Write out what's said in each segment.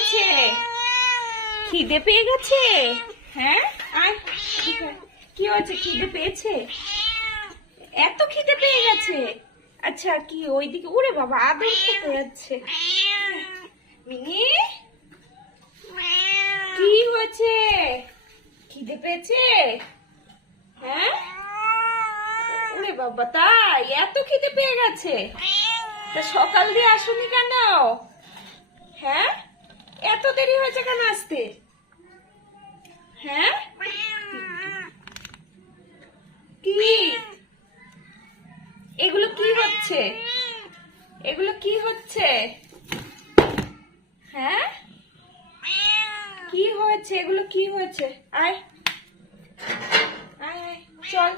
হয়েছে? খিদে পেয়ে গেছে? হ্যাঁ, আয়। কি হয়েছে? খিদে পেয়েছে? এত খিদে পেয়ে গেছে? আচ্ছা, কি ওইদিকে? ওরে বাবা, আদর খেতে যাচ্ছে। মিনি, কি হয়েছে? খিদে পেয়েছে? হ্যাঁ, ওরে বাবা, তাই এত খিদে পেয়ে গেছে? তা সকাল দিয়ে আসুনি কেন? হ্যাঁ, এত দেরি হয়েছে কেন আসতে? হ্যাঁ, কি এগুলো? কি হচ্ছে এগুলো? কি হচ্ছে? হ্যাঁ, কি হয়েছে এগুলো? কি হয়েছে? আয় আয় আয়, চল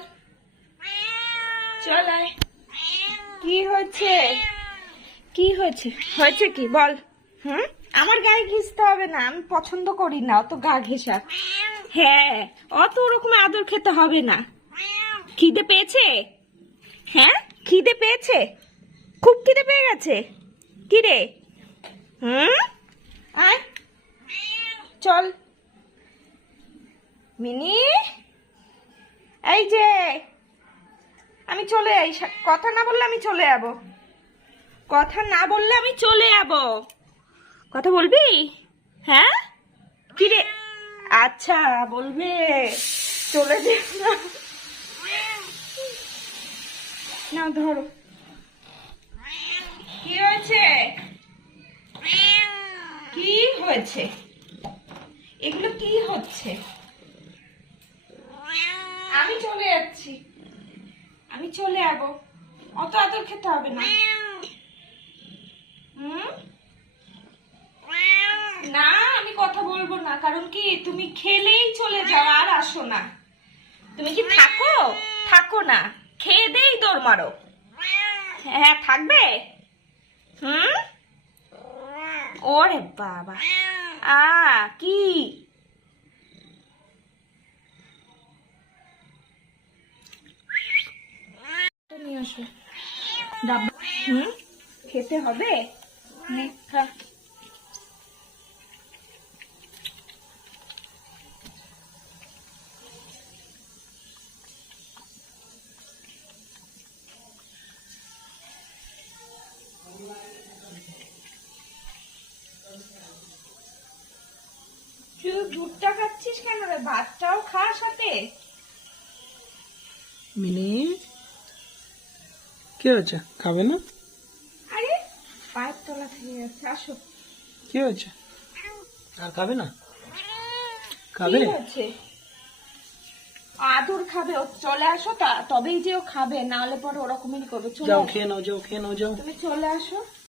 চল, আয়। কি হয়েছে? কি হয়েছে? হয়েছে কি বল? হুম, আমার গায়ে ঘিসতে হবে না, আমি পছন্দ করি না অত গা ঘেঁষা। হ্যাঁ, অত ওরকম আদর খেতে হবে না। খিদে পেয়েছে? হ্যাঁ, খিদে পেয়েছে? খুব খিদে পেয়ে গেছে? কি রে? হুম, আয়, চল। মিনি, এই যে, আমি চলে যাই। কথা না বললে আমি চলে যাব। কথা না বললে আমি চলে যাব। কথা বলবি? হ্যাঁ, কি রে? আচ্ছা, বলবে। চলে যে না, ধরো। কি হয়েছে? কি হয়েছে? এগুলো কি হচ্ছে? আমি চলে যাচ্ছি, আমি চলে যাব। অত আদর খেতে হবে না। হুম, না, আমি কথা বলবো না। কারণ কি, তুমি খেলেই চলে যাও, আর আসো না। তুমি কি থাকো? থাকো না, খেয়ে দেই দৌড় মারো। হ্যাঁ, থাকবে। হুম, ওরে বাবা, কি? নিয়ে আসো ডাব্বা। হুম, খেতে হবে। নে, খা। শুধু দুধটা খাচ্ছিস কেন রে? ভাতটাও খা সাথে। মিনি, কি হয়েছে? খাবে না? আরে, পায়ের তলা থেকে যাচ্ছে। আসো। কি হয়েছে? আর খাবে না? কি খাবে? হয়েছে? আদর খাবে ও। চলে আসো, তবেই যে ও খাবে, না হলে পরে ওরকমই করবে। চলে যাও আসো। খেয়ে নাও, যাও খেয়ে নাও, যাও। তুমি চলে আসো।